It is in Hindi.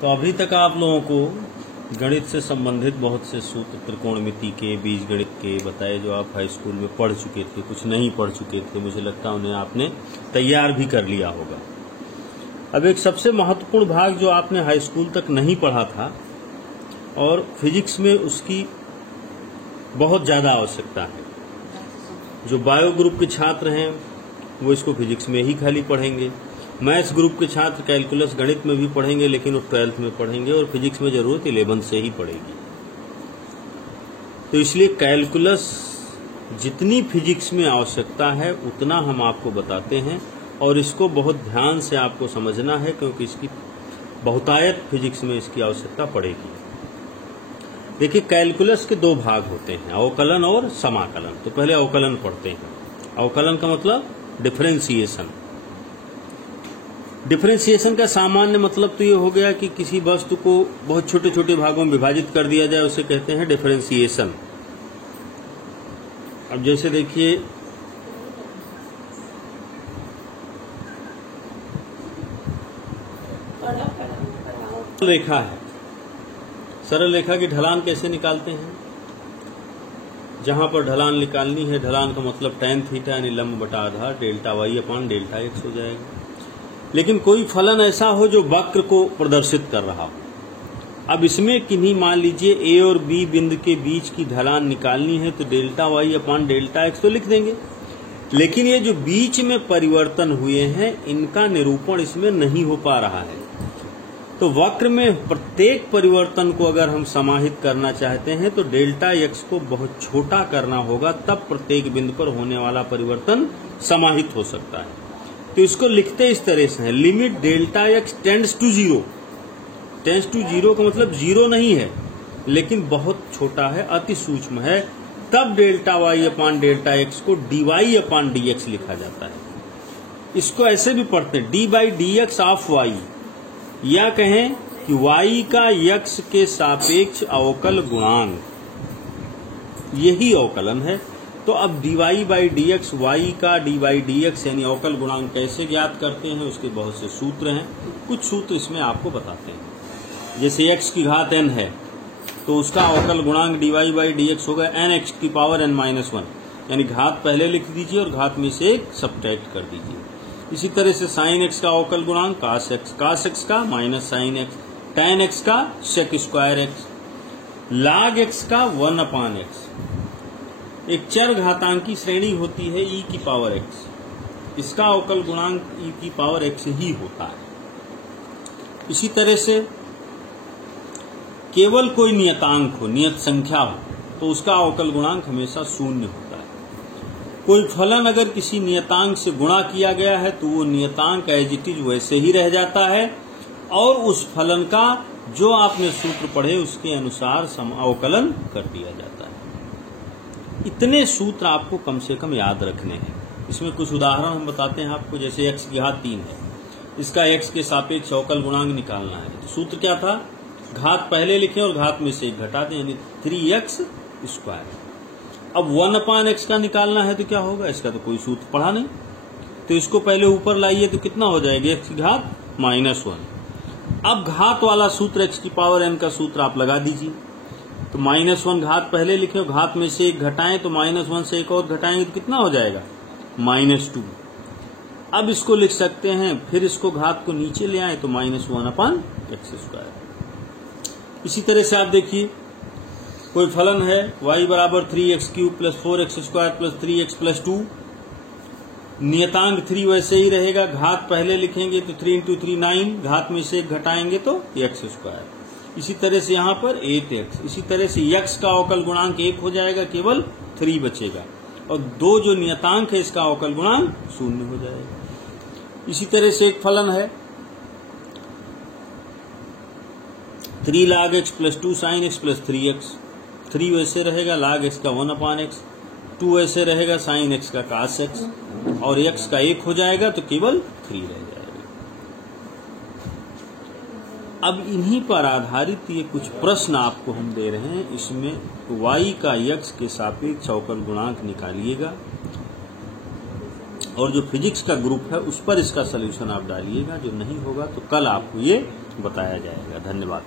तो अभी तक आप लोगों को गणित से संबंधित बहुत से सूत्र, त्रिकोणमिति के, बीजगणित के बताए, जो आप हाई स्कूल में पढ़ चुके थे, कुछ नहीं पढ़ चुके थे, मुझे लगता है उन्हें आपने तैयार भी कर लिया होगा। अब एक सबसे महत्वपूर्ण भाग जो आपने हाई स्कूल तक नहीं पढ़ा था और फिजिक्स में उसकी बहुत ज़्यादा आवश्यकता है। जो बायो ग्रुप के छात्र हैं वो इसको फिजिक्स में ही खाली पढ़ेंगे, मैथ्स ग्रुप के छात्र कैलकुलस गणित में भी पढ़ेंगे, लेकिन वो 12th में पढ़ेंगे, और फिजिक्स में जरूरत 11th से ही पड़ेगी। तो इसलिए कैलकुलस जितनी फिजिक्स में आवश्यकता है उतना हम आपको बताते हैं, और इसको बहुत ध्यान से आपको समझना है, क्योंकि इसकी बहुतायत फिजिक्स में इसकी आवश्यकता पड़ेगी। देखिए, कैलकुलस के दो भाग होते हैं, अवकलन और समाकलन। तो पहले अवकलन पढ़ते हैं। अवकलन का मतलब डिफरेंशिएशन। डिफरेंशिएशन का सामान्य मतलब तो ये हो गया कि किसी वस्तु को बहुत छोटे छोटे भागों में विभाजित कर दिया जाए, उसे कहते हैं डिफरेंशिएशन। अब जैसे देखिए, रेखा है, सरल रेखा की ढलान कैसे निकालते हैं? जहां पर ढलान निकालनी है, ढलान का मतलब tan थीटा यानी लंब बटा आधार delta Y upon delta x हो जाएगा। लेकिन कोई फलन ऐसा हो जो वक्र को प्रदर्शित कर रहा हो। अब इसमें किन्हीं मान लीजिए ए और बी बिंदु के बीच की ढलान निकालनी है, तो delta Y upon delta X तो लिख देंगे, लेकिन ये जो बीच में परिवर्तन हुए हैं इनका निरूपण इसमें नहीं हो पा रहा है। तो वक्र में प्रत्येक परिवर्तन को अगर हम समाहित करना चाहते हैं तो डेल्टा एक्स को बहुत छोटा करना होगा, तब प्रत्येक बिंदु पर होने वाला परिवर्तन समाहित हो सकता है। तो इसको लिखते इस तरह से है, limit delta X tends to zero. Tends to zero का मतलब जीरो नहीं है, लेकिन बहुत छोटा है, अति सूक्ष्म है, तब delta Y upon delta X को D Y upon D X लिखा जाता है। इसको ऐसे भी पढ़ते हैं, D by D X of Y, या कहें कि y का x के सापेक्ष अवकल गुणांक, यही अवकलन है। तो अब dy by D X, Y का dy बाई डी एक्स यानी अवकल गुणांक कैसे ज्ञात करते हैं, उसके बहुत से सूत्र हैं। कुछ सूत्र इसमें आपको बताते हैं। जैसे x की घात n है तो उसका अवकल गुणांक dy बाई डी एक्स होगा nx की पावर n-1, यानी घात पहले लिख दीजिए और घात में से एक सब्ट्रैक्ट कर दीजिए। इसी तरह से साइन एक्स का अवकल गुणांक कास एक्स का minus sine x, tan x का sec square x, log x का 1 अपान एक्स। एक चर घातांकी श्रेणी होती है e की पावर x, इसका अवकल गुणांक e की पावर x ही होता है। इसी तरह से केवल कोई नियतांक हो, नियत संख्या हो, तो उसका अवकल गुणांक हमेशा शून्य होता है। कोई फलन अगर किसी नियतांक से गुणा किया गया है तो वो नियतांक एज इट इज वैसे ही रह जाता है, और उस फलन का जो आपने सूत्र पढ़े उसके अनुसार अवकलन कर दिया जाता है। इतने सूत्र आपको कम से कम याद रखने हैं। इसमें कुछ उदाहरण हम बताते हैं आपको। जैसे x की घात 3 है, इसका x के सापेक्ष अवकल गुणांक निकालना है। तो सूत्र क्या था? घात पहले लिखें और घात में से एक घटा दें, यानी 3x स्क्वायर। अब 1 अपान एक्स का निकालना है तो क्या होगा? इसका तो कोई सूत्र पढ़ा नहीं, तो इसको पहले ऊपर लाइए तो कितना हो जाएगा? x की घात -1। अब घात वाला सूत्र x की पावर n का सूत्र आप लगा दीजिए। तो -1 घात पहले लिखे और घात में से एक घटाएं, तो -1 से एक और घटाएंगे तो कितना हो जाएगा? -2। अब इसको लिख सकते हैं, फिर इसको घात को नीचे ले आए तो -1 अपान एक्स स्क्वायर। इसी तरह से आप देखिए, कोई फलन है y बराबर 3x³ plus 4x square plus 3x plus 2, नियतांक 3 वैसे ही रहेगा, घात पहले लिखेंगे तो 3 × 3 9, घात में से एक घटाएंगे तो x स्क्वायर। इसी तरह से यहाँ पर 8x। इसी तरह से x का अवकल गुणांक 1 हो जाएगा, केवल 3 बचेगा, और 2 जो नियतांक है इसका अवकल गुणांक 0 हो जाएगा। इसी तरह से एक फलन है 3 log x plus 2 sin x plus 3x। 3 वैसे रहेगा, log x का 1 अपान x, 2 वैसे रहेगा, sin x का cos x, और x का 1 हो जाएगा तो केवल 3 रह जाएगा। अब इन्हीं पर आधारित ये कुछ प्रश्न आपको हम दे रहे हैं। इसमें y का x के सापेक्ष अवकल गुणांक निकालिएगा। और जो फिजिक्स का ग्रुप है उस पर इसका सलूशन आप डालिएगा। जो नहीं होगा तो कल आपको ये बताया जाएगा। धन्यवाद।